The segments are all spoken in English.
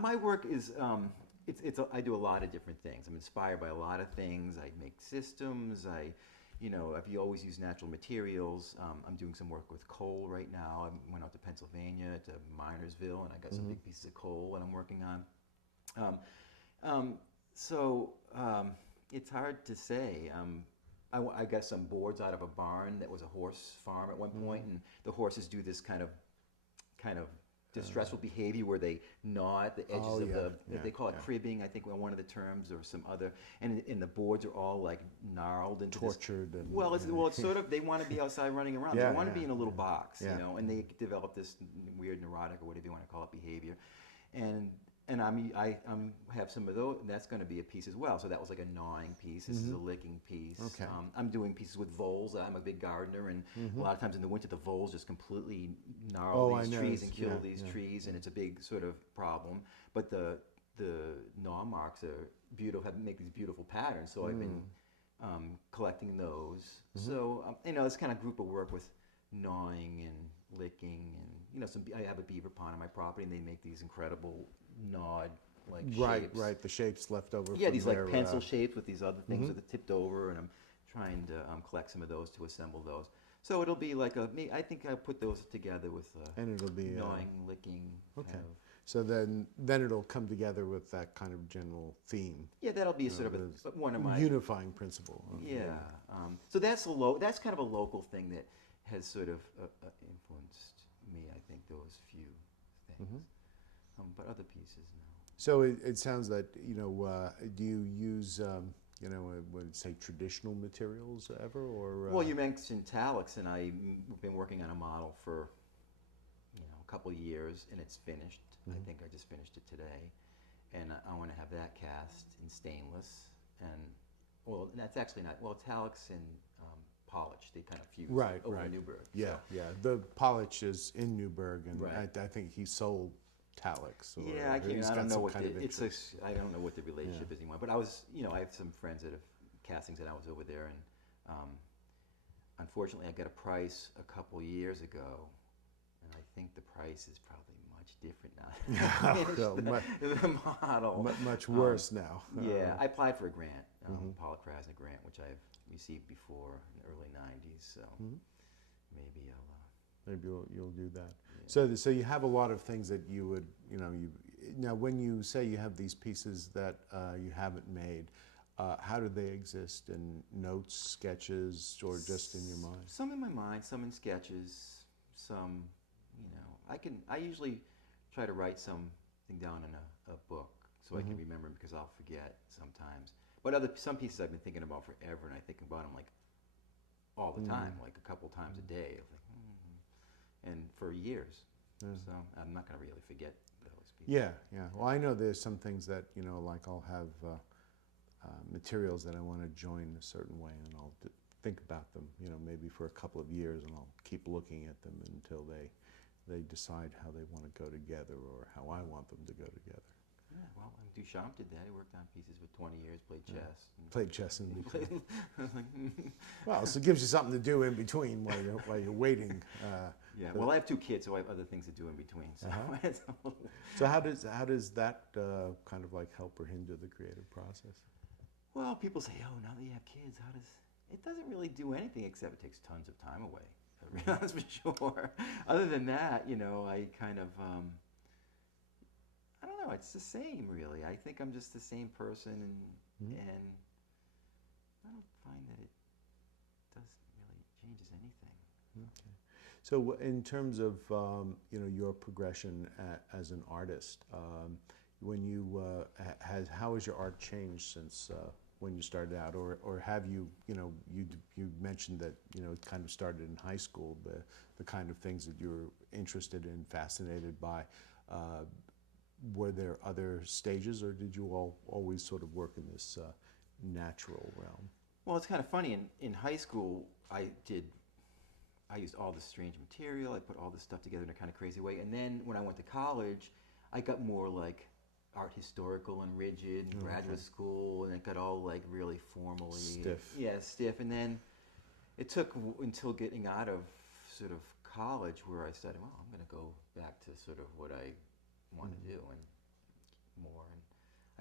my work is I do a lot of different things. I'm inspired by a lot of things. I make systems. I've always used natural materials. I'm doing some work with coal right now. I went out to Pennsylvania to Minersville, and I got some big pieces of coal that I'm working on. Um, um, so it's hard to say. I got some boards out of a barn that was a horse farm at one point, and the horses do this kind of distressful behavior where they gnaw at the edges of they call it cribbing, I think, one of the terms, or some other, and the boards are all like gnarled and tortured. And, it's sort of, they want to be outside running around. They want to be in a little box, and they develop this weird neurotic, or whatever you want to call it, behavior, and I have some of those, and that's going to be a piece as well. So that was like a gnawing piece. This is a licking piece. Okay. I'm doing pieces with voles. I'm a big gardener, and a lot of times in the winter, the voles just completely gnarl these trees and kill these trees, and it's a big sort of problem. But the gnaw marks are beautiful, make these beautiful patterns. So I've been collecting those. So this kind of group of work with gnawing and licking, and I have a beaver pond on my property, and they make these incredible gnawed shapes. Right. The shapes left over. Yeah, from these their, like pencil shapes with these other things that are tipped over, and I'm trying to collect some of those to assemble those. So it'll be like I think I put those together with and it'll be gnawing, licking. Okay. Kind of. So then it'll come together with that kind of general theme. Yeah, that'll be sort of one of my unifying principle. Yeah. So that's kind of a local thing that has sort of influenced me. I think those few things. But other pieces, no. So it sounds that, do you use, would say traditional materials ever, or? Well, you mentioned Talix, and I've been working on a model for, a couple of years, and it's finished. I think I just finished it today, and I want to have that cast in stainless, and that's actually not, Talix and polish, they kind of fuse over in Newburgh. Yeah, so. the polish is in Newburgh, and Right. I think he sold Talix. Yeah, I don't know what the relationship is anymore. But I have some friends that have castings, and I was over there, and unfortunately, I got a price a couple years ago, and I think the price is probably much different now. The model much worse now. Yeah, I applied for a grant, Paula Krasner grant, which I've received before in the early '90s. So maybe I'll. Maybe you'll do that. Yeah. So you have a lot of things that you would, now when you say you have these pieces that you haven't made, how do they exist? In notes, sketches, or just in your mind? Some in my mind, some in sketches, some, I usually try to write something down in a book so I can remember, because I'll forget sometimes. But some pieces I've been thinking about forever, and I think about them like all the time, like a couple times a day. And for years, so I'm not going to really forget those pieces. Yeah. Well, I know there's some things that, like I'll have materials that I want to join a certain way, and I'll think about them, maybe for a couple of years, and I'll keep looking at them until they decide how they want to go together, or how I want them to go together. Yeah, well, Duchamp did that. He worked on pieces for 20 years, played chess. Played chess in between. Well, so it gives you something to do in between while you're waiting. Yeah, well, I have 2 kids, so I have other things to do in between. So, so how does that kind of like help or hinder the creative process? Well, people say, oh, now that you have kids, it doesn't really do anything, except it takes tons of time away. That's for sure. Other than that, I kind of, I don't know, it's the same, really. I think I'm just the same person, and I don't find that it doesn't really changes anything. Okay. So in terms of your progression as an artist, when you how has your art changed since when you started out, or have you you mentioned that it kind of started in high school, the kind of things that you were interested in, fascinated by. Were there other stages, or did you always sort of work in this natural realm? Well, it's kind of funny. In high school, I used all this strange material. I put all this stuff together in a kind of crazy way. And then when I went to college, I got more like art historical and rigid, and graduate school, and it got all like really formally stiff. Yeah, stiff. And then it took until getting out of sort of college where I said, well, I'm going to go back to sort of what I want to do. And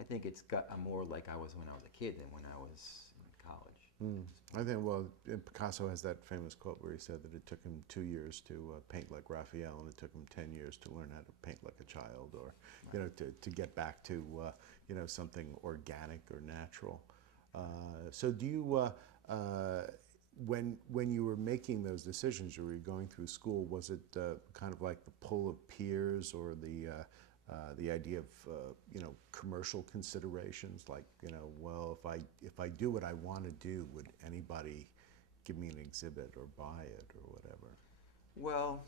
think it's got more like I was when I was a kid than when I was in college. Mm. I think, well, Picasso has that famous quote where he said that it took him 2 years to paint like Raphael, and it took him 10 years to learn how to paint like a child, or, you know, to get back to, you know, something organic or natural. So do you, when you were making those decisions, you were going through school, was it kind of like the pull of peers, or the idea of you know, commercial considerations, like, you know, well, if I do what I want to do, would anybody give me an exhibit or buy it or whatever? Well,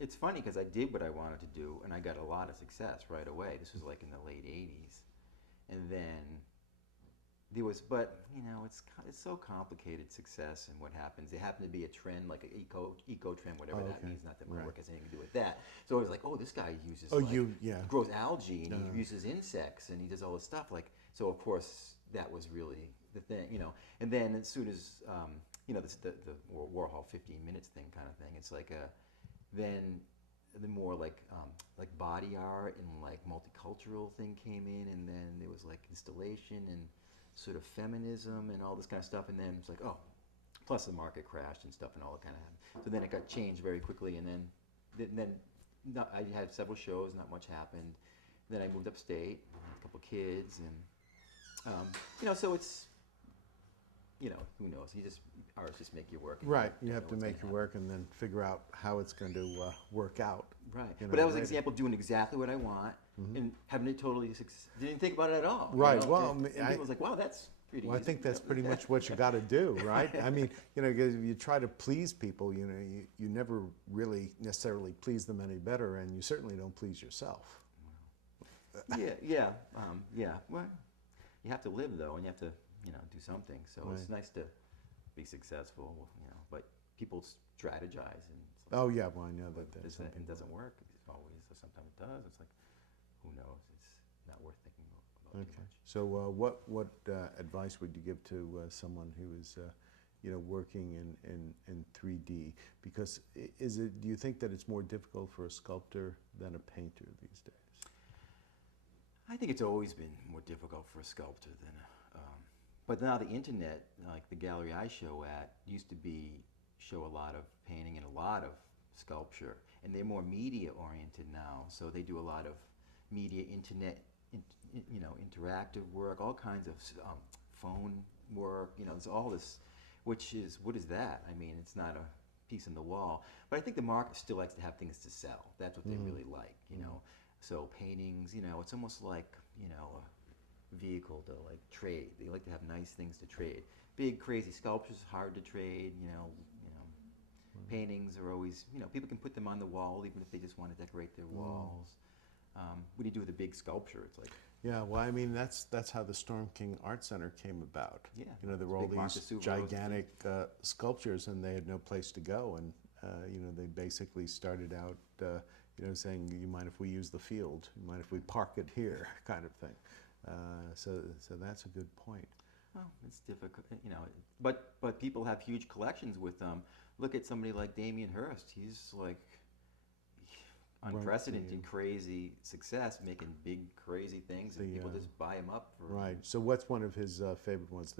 it's funny because I did what I wanted to do and I got a lot of success right away. This was like in the late 80s. And then there was, but you know, it's so complicated, success and what happens. There happened to be a trend, like an eco trend, whatever that means. Not that my work has anything to do with that. So I was like, oh, this guy uses, he grows algae and he uses insects and he does all this stuff. Like, so of course that was really the thing, you know. And then as soon as you know, the Warhol 15 minutes thing kind of thing, it's like then the more like body art and like multicultural thing came in, and then there was like installation and sort of feminism and all this kind of stuff, and then it's like, oh, plus the market crashed and stuff and all that kind of. So then it got changed very quickly, and then I had several shows, not much happened. Then I moved upstate, had a couple kids, and you know, so it's, you know, who knows? Artists just make your work. Right, you have to make your work and then figure out how it's going to work out. Right, you know, but that was an example of doing exactly what I want and having it totally didn't think about it at all. Right, you know? well, and people was like, wow, that's pretty well, easy. I think that's pretty much what you got to do, right? I mean, you know, because if you try to please people, you know, you never really necessarily please them any better, and you certainly don't please yourself. Yeah. Well, you have to live though, and you have to, you know, do something. So it's nice to be successful, you know. But people strategize, and oh yeah, well I know that it doesn't work always. So sometimes it does. It's like, who knows? It's not worth thinking about too much. So what advice would you give to someone who is you know, working in 3D? Because do you think that it's more difficult for a sculptor than a painter these days? I think it's always been more difficult for a sculptor than but now the internet, like the gallery I show at, used to show a lot of painting and a lot of sculpture, and they're more media oriented now. So they do a lot of media, internet, you know, interactive work, all kinds of phone work. You know, there's all this, which is, what is that? I mean, it's not a piece on the wall. But I think the market still likes to have things to sell. That's what they really like, you know. So paintings, you know, it's almost like, you know, a vehicle to like trade. They like to have nice things to trade. Big crazy sculptures hard to trade, you know. Paintings are always, you know, people can put them on the wall even if they just want to decorate their walls. What do you do with a big sculpture? It's like, yeah, well, I mean, that's how the Storm King Art Center came about. Yeah, you know, there were all these gigantic sculptures, and they had no place to go, and you know, they basically started out, you know, saying, "You mind if we use the field? You mind if we park it here?" kind of thing. So that's a good point. well, it's difficult, you know. But people have huge collections with them. Look at somebody like Damien Hirst. He's like unprecedented, crazy success, making big, crazy things, and people just buy him up for. Right. So what's one of his favorite ones?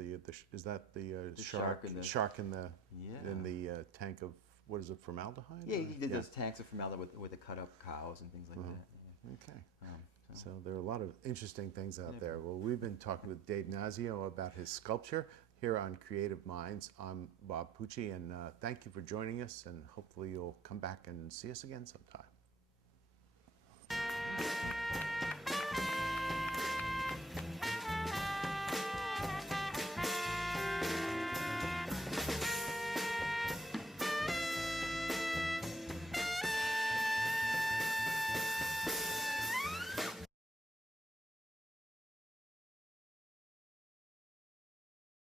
Is that the shark in the tank of, what is it, formaldehyde? Yeah, he did those tanks of formaldehyde with the cut up cows and things like that. Yeah. Okay. So there are a lot of interesting things out there. Well, we've been talking with Dave Nyzio about his sculpture here on Creative Minds. I'm Bob Pucci, and thank you for joining us, and hopefully you'll come back and see us again sometime.